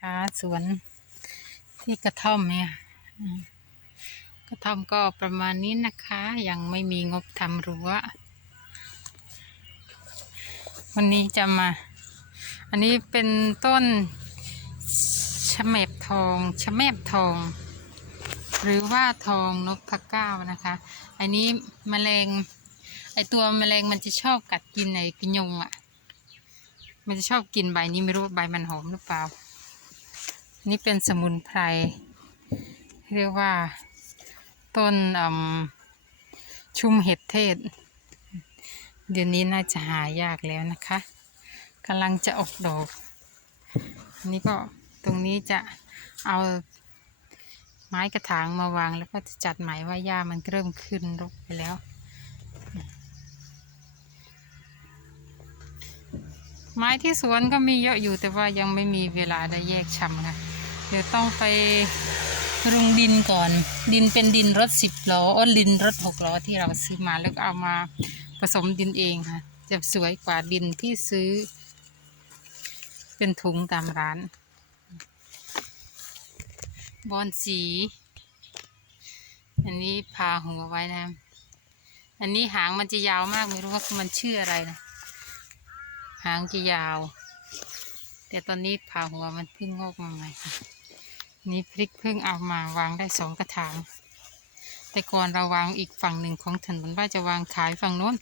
คะสวนที่กระท่อมเนี่ยกระท่อมก็ประมาณนี้นะคะ ยังไม่มีงบทำรั้ววันนี้จะมา อันนี้เป็นต้นชะเมบทองชะเมบทอง หรือว่าทองนกพเก้านะคะ อันนี้แมลงไอตัวแมลงมันจะชอบกัดกินไอกระยงอะ่ะ มันจะชอบกินใบนี้ไม่รู้ใบมันหอมหรือเปล่า นี่เป็นสมุนไพร เรียกว่าต้นชุ่มเห็ดเทศ เดี๋ยวนี้น่าจะหายากแล้วนะคะกำลังจะออกดอกนนี้ก็ตรงนี้จะเอาไม้กระถางมาวางแล้วก็จะจัดหมายว่าหญ้ามันเริ่มขึ้นรกไปแล้ว ไม้ที่สวนก็มีเยอะอยู่แต่ว่ายังไม่มีเวลาได้แยกชำค่ะ เดี๋ยวต้องไปรุงดินก่อน ดินเป็นดินรถสิบล้ออ้นดินรถหกล้อที่เราซื้อมาแล้วก็เอามาผสมดินเองค่ะ จะสวยกว่าดินที่ซื้อ เป็นถุงตามร้าน บอนสี อันนี้พาหัวไว้นะอันนี้หางมันจะยาวมากไม่รู้ว่ามันชื่ออะไรนะหางจะยาว แต่ตอนนี้ผ่าหัวมันเพิ่งงอกมาใหม่ค่ะ นี่พริกเพิ่งเอามาวางได้สองกระถาง แต่ก่อนเราวางอีกฝั่งหนึ่งของถนนว่าจะวางขายฝั่งโน้น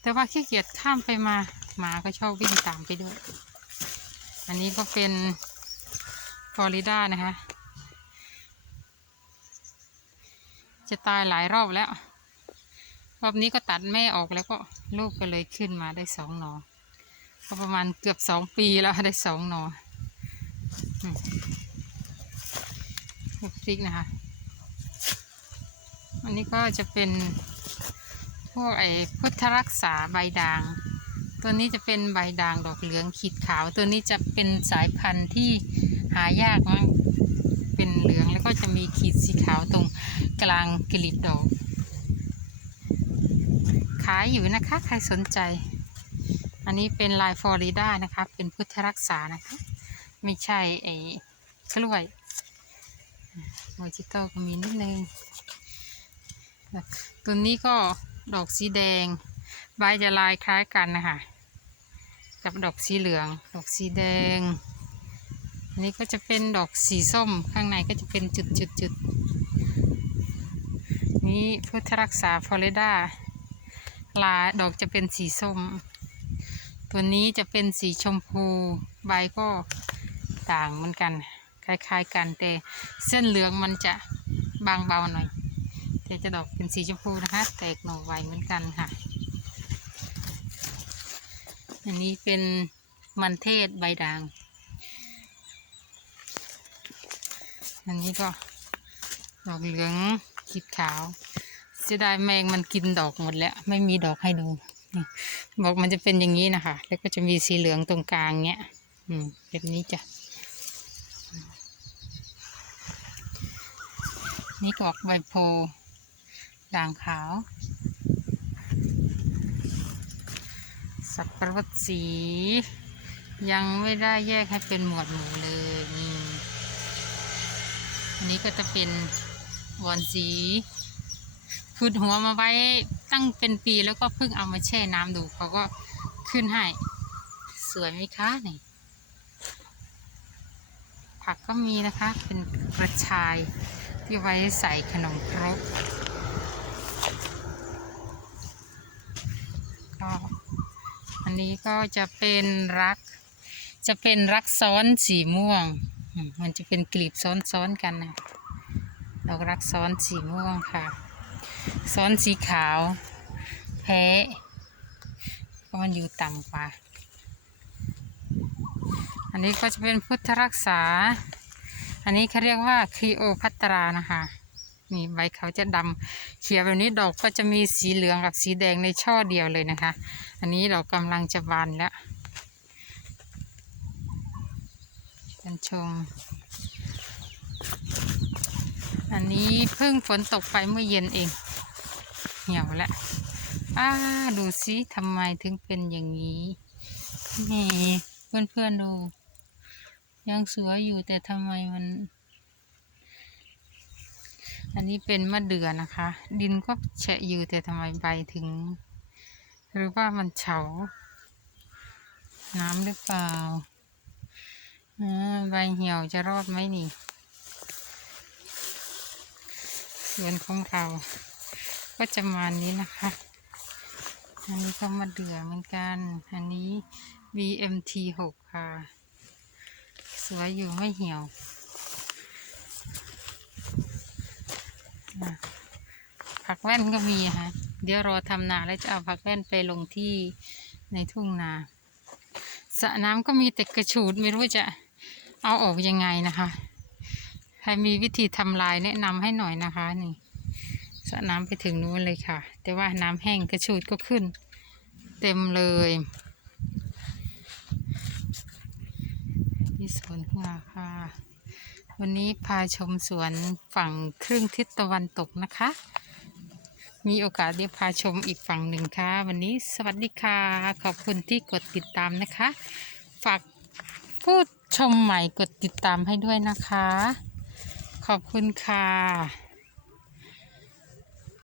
แต่ว่าขี้เกียจข้ามไปมาหมาก็ชอบวิ่งตามไปด้วย อันนี้ก็เป็นฟลอริดานะคะ จะตายหลายรอบแล้ว รอบนี้ก็ตัดแม่ออกแล้วก็ลูกก็เลยขึ้นมาได้สองหนอ ก็ประมาณเกือบสองปีแล้วได้สองหนอ อืมลูกพริกนะคะ อันนี้ก็จะเป็นพวกไอ้พุทธรักษาใบด่าง ตัวนี้จะเป็นใบด่างดอกเหลืองขีดขาว ตัวนี้จะเป็นสายพันธุ์ที่หายากมากเป็นเหลืองแล้วก็จะมีขีดสีขาวตรงกลางกลีบดอกขายอยู่นะคะ ใครสนใจ อันนี้เป็นลายฟลอริดานะคะ เป็นพุทธรักษานะคะ ไม่ใช่ไอ้กล้วย โมจิโต้ก็มีนิดนึงตัวนี้ก็ดอกสีแดง ใบจะลายคล้ายกันนะคะกับดอกสีเหลือง ดอกสีแดง อันนี้ก็จะเป็นดอกสีส้มข้างในก็จะเป็นจุดจุดจุดนี่พุทธรักษาฟลอริดาลาดอกจะเป็นสีส้ม ตัวนี้จะเป็นสีชมพู ใบก็ต่างเหมือนกันค ล้ายๆกันแต่เส้นเหลืองมันจะบางเบาหน่อยแต่จะดอกเป็นสีชมพูนะคะ แตกหน่อไวเหมือนกันค่ะ อันนี้เป็นมันเทศใบด่าง อันนี้ก็ดอกเหลืองขีดขาวเสียดายแมงมันกินดอกหมดแล้ว ไม่มีดอกให้ดูบอกมันจะเป็นอย่างนี้นะคะ แล้วก็จะมีสีเหลืองตรงกลางเนี้ย อืมแบบนี้จ้ะ นี่กอกใบโพด่างขาว สับปะรดสี ยังไม่ได้แยกให้เป็นหมวดหมู่เลยนี่อันนี้ก็จะเป็นวอนสีขุดหัวมาไว้ตั้งเป็นปีแล้วก็เพิ่งเอามาแช่น้ำดูเขาก็ขึ้นให้ สวยไหมคะนี่ผักก็มีนะคะเป็นกระชาย ที่ไว้ใส่ขนมครกก็อันนี้ก็จะเป็นรัก จะเป็นรักซ้อนสีม่วง มันจะเป็นกลีบซ้อนๆกันนะดอกรักซ้อนสีม่วงค่ะ ซ้อนสีขาว แพ้เพราะมันอยู่ต่ำกว่า อันนี้ก็จะเป็นพุทธรักษา อันนี้เขาเรียกว่าครีโอพัตรานะคะ นี่ใบเขาจะดำเขียวแบบนี้ดอกก็จะมีสีเหลืองกับสีแดงในช่อเดียวเลยนะคะ อันนี้ดอกกำลังจะบานแล้วเชิญชม อันนี้เพิ่งฝนตกไปเมื่อเย็นเอง เหี่ยวแล้วอ้าดูสิทำไมถึงเป็นอย่างนี้ นี่เพื่อนๆดู ยังสวยอยู่แต่ทำไมมัน อันนี้เป็นมะเดื่อนะคะ ดินก็แฉะอยู่แต่ทำไมใบถึง หรือว่ามันเฉา น้ำหรือเปล่าใบเหี่ยวจะรอดไหมนี่สวนของเรา ก็จะมาณนี้นะคะ อันนี้ก็มาเดือเหมือนกัน อันนี้ BMT หกค่ะ วยอยู่ไม่เหี่ยวผักแว่นก็มีอะค่ะเดี๋ยวรอทำนาแล้วจะเอาผักแว่นไปลงที่ในทุ่งนาสระน้ำก็มีแต่กระฉูดไม่รู้จะเอาออกยังไงนะคะ ใครมีวิธีทำลายแนะนำให้หน่อยนะคะนี่สระน้ำไปถึงนู้นเลยค่ะ แต่ว่าน้ำแห้งกระฉูดก็ขึ้น เต็มเลย ที่สวนของเราค่ะวันนี้พาชมสวนฝั่งครึ่งทิศตะวันตกนะคะ มีโอกาสได้พาชมอีกฝั่งหนึ่งค่ะ วันนี้สวัสดีค่ะ ขอบคุณที่กดติดตามนะคะ ฝากผู้ชมใหม่กดติดตามให้ด้วยนะคะ ขอบคุณค่ะ